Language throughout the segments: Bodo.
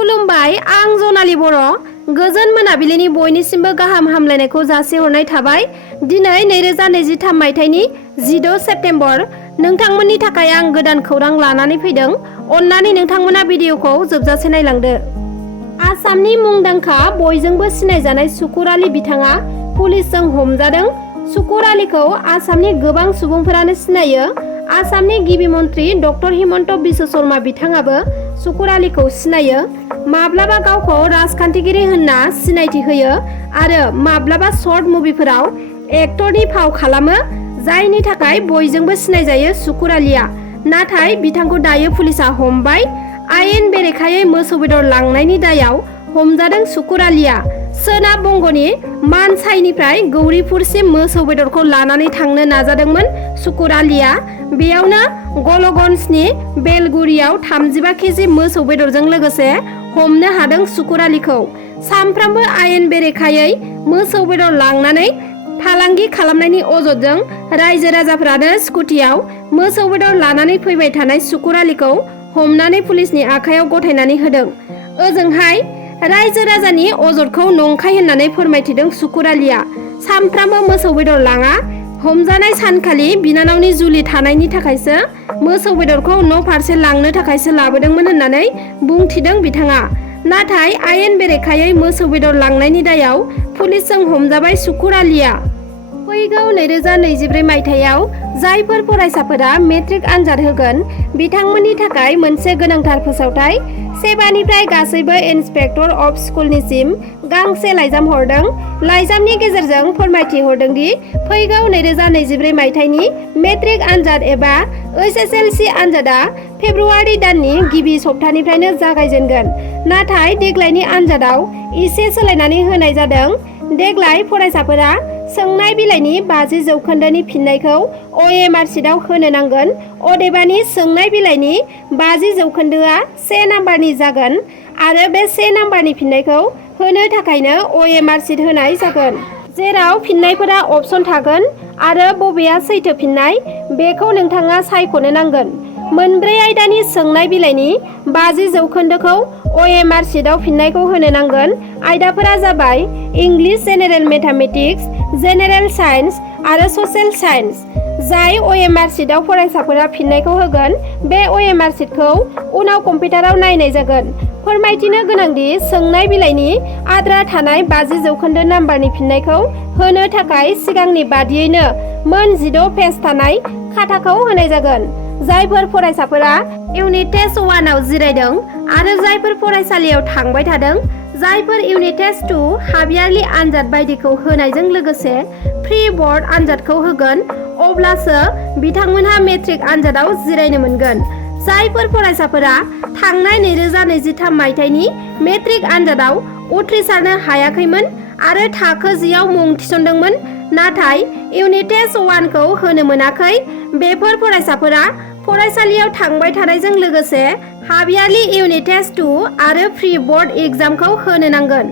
खुलुमबाय आं जनालि बर' गोजोन मोनाबिलिनि बयनिसिमबो गाहाम हामलायनायखौ जासिहरनाय थाबाय। दिनै 2023 मायथाइनि 16 सेप्तेम्बर नोंथांमोननि थाखाय आं गोदान खौरां लानानै फैदों। अन्नानै नोंथांमोना भिडिअखौ जोबजासे नायलांदो। आसामनि मुंदांखा बयजोंबो सिनायजानाय सुकुर आली बिथाङा पुलिसजों हमजादों। सुकुर आलीखौ आसामनि गोबां सुबुंफोरानो सिनायो। आसामनि गिबि मन्त्रि डक्टर हिमन्त बिश्व शर्मा बिथाङाबो सुकुर आलीखौ सिनायो। माब्लाबा गावखौ राजखान्थिगिरि होनना सिनायथि होयो आरो माब्लाबा शर्ट मुभिफोराव एक्टरनि फाव खालामो, जायनि थाखाय बयजोंबो सिनायजायो सुकुर आलीया। नाथाय बिथांखौ दायो पुलिसा हमबाय। आयेन बेरेखायै मोसौ बेदर लांनायनि दायाव हमजादों सुकुर आलीया। सोनाब बंगनि मानसाइनिफ्राय गौरीपुरसिम मोसौ बेदरखौ लानानै थांनो नाजादोंमोन सुकुर आलीया। बेयावनो गलगन्जनि बेलगुरियाव 35 केजि मोसौ बेदरजों लोगोसे हमनो हादों सुकुर आलीखौ। सानफ्रामबो आयेन बेरेखायै मोसौ बेदर लांनानै फालांगि खालामनायनि अजदजों रायजो राजाफ्रानो स्कुटियाव मोसौ बेदर लानानै फैबाय थानाय सुकुर आलीखौ हमनानै पुलिसनि आखायाव गथायनानै होदों। ओजोंहाय रायजो राजानि अजदखौ नंखाय होननानै फोरमायथिदों सुकुर आलीया। सानफ्रामबो मोसौ बेदर लाङा, हमजानाय सानखालि बिनानावनि जुलि थानायनि थाखायसो मोसौ बेदरखौ न' फारसे लांनो थाखायसो लाबोदोंमोन होननानै बुंथिदों बिथाङा। नाथाय आयेन बेरेखायै मोसौ बेदर लांनायनि दायाव पुलिसजों हमजाबाय सुकुर आलीया। फैगौ 2023 मायथाइयाव जायफोर फरायसाफोरा मेट्रिक आनजाद होगोन बिथांमोननि थाखाय मोनसे गोनांथार फोसावथाय। सेबानिफ्राय गासैबो इन्सपेक्टर अफ स्कुलनिसिम गांसे लाइजाम हरदों। लाइजामनि गेजेरजों फोरमायथि हरदों दि फैगौ 2023 मायथाइनि मेट्रिक आनजाद एबा SSLC आनजादा फेब्रुवारि दाननि गिबि सप्तानिफ्रायनो जागायजेनगोन। नाथाय देग्लायनि आनजादाव एसे सोलायनानै होनाय जादों। देग्लाय फरायसाफोरा सोंनाय बिलाइनि 50% फिननायखौ OMR शीटआव होनो नांगोन। अदेबानि सोंनाय बिलाइनि 50%आ 1 नाम्बारनि जागोन आरो बे 1 नाम्बारनि फिननायखौ होनो थाखायनो OMR शीट होनाय जागोन, जेराव फिननायफोरा अपसन थागोन आरो बबेया सैथो फिननाय बेखौ नोंथाङा सायख'नो नांगोन। मोनब्रै आयदानि सोंनाय बिलाइनि 50%खौ OMR शीटआव फिननायखौ होनो नांगोन। आयदाफोरा जाबाय English, general mathematics, general science आरो ससियेल साइन्स। जाय OMR शीटआव फरायसाफोरा फिननायखौ होगोन, बे OMR शीटखौ उनाव कम्पिउटाराव नायनाय जागोन। फोरमायथिनो गोनांदि सोंनाय बिलाइनि आद्रा थानाय 50% नाम्बारनि फिननायखौ होनो थाखाय सिगांनि बादियैनो मोन 16 पेज थानाय खाताखौ होनाय जागोन। जायफोर फरायसाफोरा इउनिट टेस्ट 1 आव जिरायदों आरो जायफोर फरायसालियाव थांबाय थादों, जायफोर इउनिट टेस्ट 2 हाफ यारलि आनजाद बायदिखौ होनायजों लोगोसे प्रि बर्ड आनजादखौ होगोन, अब्लासो बिथांमोनहा मेट्रिक आनजादाव जिरायनो मोनगोन। जायफोर फरायसाफोरा थांनाय 2023 मायथाइनि मेट्रिक आनजादाव उथ्रिसारनो हायाखैमोन आरो थाखो 10 आव मुं थिसनदोंमोन नाथाय इउनिट टेस्ट 1 खौ होनो मोनाखै, बेफोर फरायसाफोरा फरायसालियाव थांबाय थानायजों लोगोसे हाफ यारलि इउनिट टेस्ट 2 आरो प्रि बर्ड एग्जामखौ होनो नांगोन।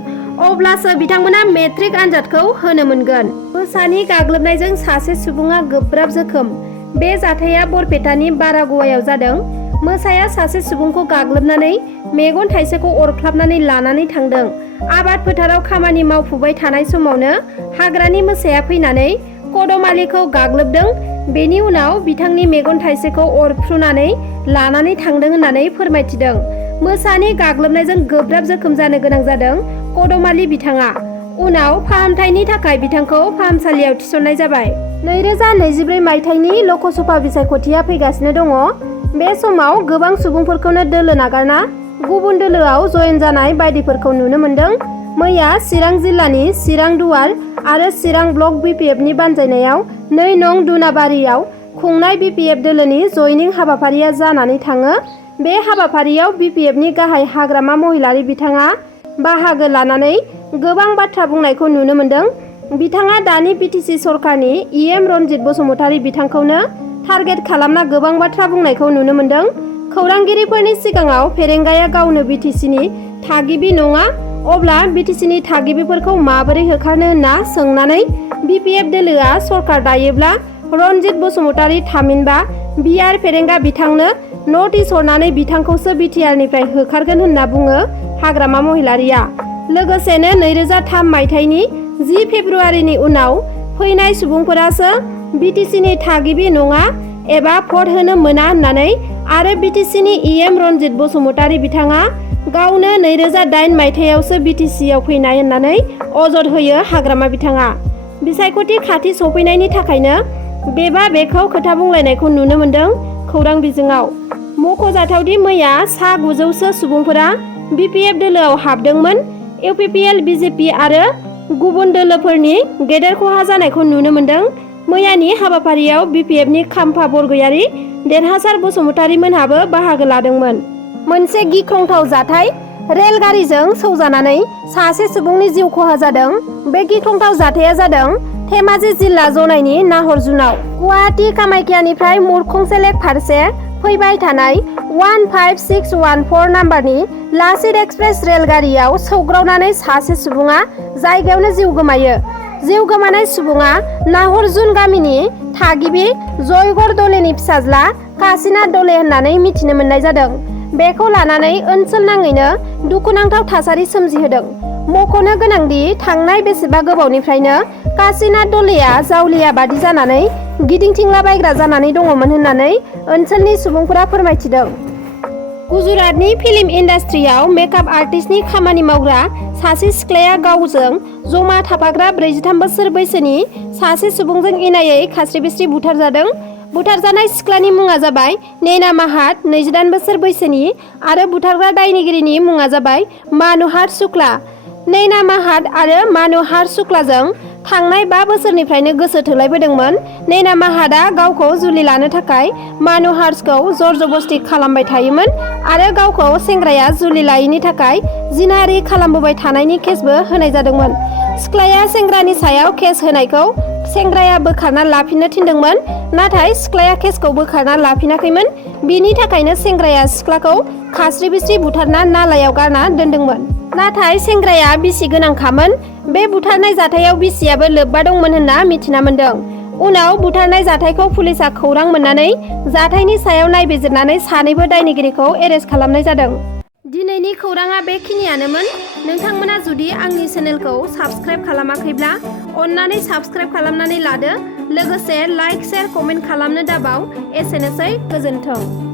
अब्लासो बिथांमोना मेट्रिक आनजादखौ होनो मोनगोन। मोसानि गाग्लोबनायजों सासे सुबुङा गोब्राब जोखोम। बे जाथाया बरपेटानि बारागुवायाव जादों। मोसाया सासे सुबुंखौ गाग्लोबनानै मेगन थाइसेखौ अरख्लाबनानै लानानै थांदों। आबाद फोथाराव खामानि मावफुबाय थानाय समावनो हाग्रानि मोसाया फैनानै कदमालिखौ गाग्लोबदों। बेनि उनाव बिथांनि मेगन थाइसेखौ अरफ्रुनानै लानानै थांदों होननानै फोरमायथिदों। मोसानि गाग्लोबनायजों गोब्राब जोखोम जानो गोनां जादों कदमालि बिथाङा। उनाव फाहामथायनि थाखाय बिथांखौ फाहामसालियाव थिसननाय जाबाय। 2023 मायथाइनि लकसभा बिसायख'थिया फैगासिनो दङ। बे समाव गोबां सुबुंफोरखौनो दोलो नागारना गुबुन दोलोआव जयेन जानाय बायदिफोरखौ नुनो मोन्दों। मैया चिरां जिल्लानि चिरां दुवार आरो चिरां ब्लक BPFनि बानजायनायाव 2 नं दुनाबारियाव खुंनाय BPF दोलोनि जयनिं हाबाफारिया जानानै थाङो। बे हाबाफारियाव BPFनि गाहाय हाग्रामा महिलारि बिथाङा बाहागो लानानै गोबां बाथ्रा बुंनायखौ नुनो मोन्दों। बिथाङा दानि BTC सरकारनि EM रनजित बसुमतारी बिथांखौनो टारगेट खालामना गोबां बाथ्रा बुंनायखौ नुनो मोन्दों। खौरांगिरिफोरनि सिगाङाव फेरेंगाया गावनो BTCनि थागिबि नङा, अब्ला BTCनि थागिबिफोरखौ माबोरै होखारनो होनना सोंनानै BPF दोलोआ सरकार दायोब्ला रनजित बसुमतारी थामहिनबा बिआर फेरेंगा बिथांनो नटिस हरनानै बिथांखौसो बिटिआरनिफ्राय होखारगोन होनना बुङो हाग्रामा महिलारिया। लोगोसेनो 2003 मायथाइनि 10 फेब्रुआरिनि उनाव फैनाय सुबुंफोरासो बिटिसिनि थागिबि नङा एबा भट होनो मोना होननानै आरो बिटिसिनि इएम रनजित बसुमतारी बिथाङा गावनो 2008 मायथाइयावसो बिटिसिआव फैनाय होननानै अजद होयो हाग्रामा बिथाङा। बिसायख'थि खाथि सफैनायनि थाखायनो बेबा बेखौ खोथा बुंलायनायखौ नुनो मोन्दों खौरां बिजोङाव। मख'जाथावदि मैया सा 900सो सुबुंफोरा बिपिएफ दोलोआव हाबदोंमोन। इउपिपिएल, बिजेपि आरो गुबुन दोलोफोरनि गेदेर खहा जानायखौ नुनो मोन्दों। मैयानि हाबाफारियाव बिपिएफनि खाम्फा बरगयारी, देरहासार बसुमतारी मोनहाबो बाहागो लादोंमोन। मोनसे गिख्रंथाव जाथाय रेलगारिजों सौजानानै सासे सुबुंनि जिउ खहा जादों। बे गिख्रंथाव जाथाया जादों धेमाजि जिल्ला जनाइनि नाहरजुनाव। गुवाहाटी कामाख्यानिफ्राय मुरखंसे लेक फारसे फैबाय थानाय 15614 नाम्बारनि लाचित एक्सप्रेस रेलगारियाव सौग्रावनानै सासे सुबुङा जायगायावनो जिउ गोमायो। जिउ गोमानाय सुबुङा नाहरजुन गामिनि थागिबि जयगर दलेनि फिसाज्ला काशिनाथ दले होननानै मिथिनो मोननाय जादों। बेखौ लानानै ओनसोल नाङैनो दुखुनांथाव थासारि सोमजिहोदों। मख'नो गोनांदि थांनाय बेसेबा गोबावनिफ्रायनो काशिनाथ दलेया जावलिया बादि जानानै गिदिंथिंलाबायग्रा जानानै दङमोन होननानै ओनसोलनि सुबुंफोरा फोरमायथिदों। गुजरातनि फिल्म इन्डास्ट्रियाव मेकआप आर्टिस्टनि खामानि मावग्रा सासे सिख्लाया गावजों जमा थाफाग्रा 43 बोसोर बैसोनि सासे सुबुंजों इनायै खास्रि-बिस्रि बुथारजादों। बुथारजानाय सिख्लानि मुङा जाबाय नैना माहात, 28 बोसोर बैसोनि आरो बुथारग्रा दायनिगिरिनि मुङा जाबाय मानुहार शुक्ला। नैना माहात आरो मानुहार शुक्लाजों थांनाय 5 बोसोरनिफ्रायनो गोसो थोलायबोदोंमोन। नैना माहातआ गावखौ जुलि लानो थाखाय मानुहारखौ जर-जबस्ति खालामबाय थायोमोन आरो गावखौ सेंग्राया जुलि लायैनि थाखाय जिनाहारि खालामबोबाय थानायनि केसबो होनाय जादोंमोन। सिख्लाया सेंग्रानि सायाव केस होनायखौ सेंग्राया बोखारना लाफिननो थिनदोंमोन, नाथाय सिख्लाया केसखौ बोखारना लाफिनाखैमोन। बिनि थाखायनो सेंग्राया सिख्लाखौ खास्रि-बिस्रि बुथारना नालायाव गारना दोनदोंमोन। नाथाय सेंग्राया बिसि गोनांखामोन। बे बुथारनाय जाथायाव बिसियाबो लोब्बा दंमोन होनना मिथिना मोन्दों। उनाव बुथारनाय जाथायखौ पुलिसा खौरां मोननानै जाथायनि सायाव नायबिजिरनानै सानैबो दायनिगिरिखौ एरेस्ट खालामनाय जादों। दिनैनि खौराङा बेखिनियानोमोन। नोंथांमोना जुदि आंनि चेनेलखौ साबस्क्राइब खालामाखैब्ला अन्नानै साबस्क्राइब खालामनानै लादो। लोगोसे लाइक, शेयार, कमेन्ट खालामनो दाबाव। एसेनोसै, गोजोन्थों।